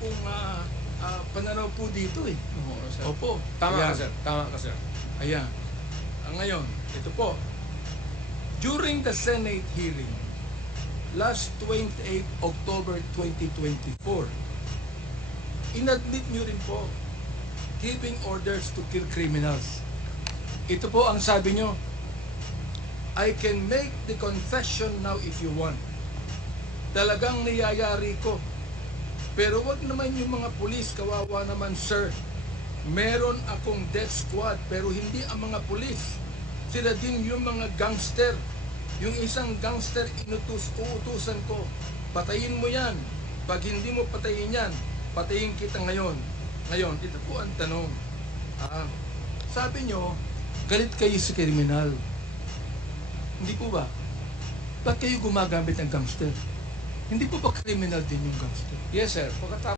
pong ah, ah, pananaw po dito eh. Oo, sir. Opo. Tama Ayan. ka, sir. Tama ka, sir. Ayan. Ah, ngayon, ito po. During the Senate hearing, last 28 October 2024, inadmit nyo rin po giving orders to kill criminals. Ito po ang sabi nyo, I can make the confession now if you want. Talagang niyayari ko. Pero wag naman yung mga pulis, kawawa naman sir. Meron akong death squad pero hindi ang mga pulis. Sila din yung mga gangster. Yung isang gangster inutus, uutusan ko. Patayin mo yan. Pag hindi mo patayin yan, patayin kita ngayon. Ngayon, ito po ang tanong. Ah, sabi nyo, galit kayo sa kriminal. Hindi po ba? Ba't kayo gumagamit ng gangster? Hindi po ba criminal din yung gangster? Yes, sir. Pagkatapos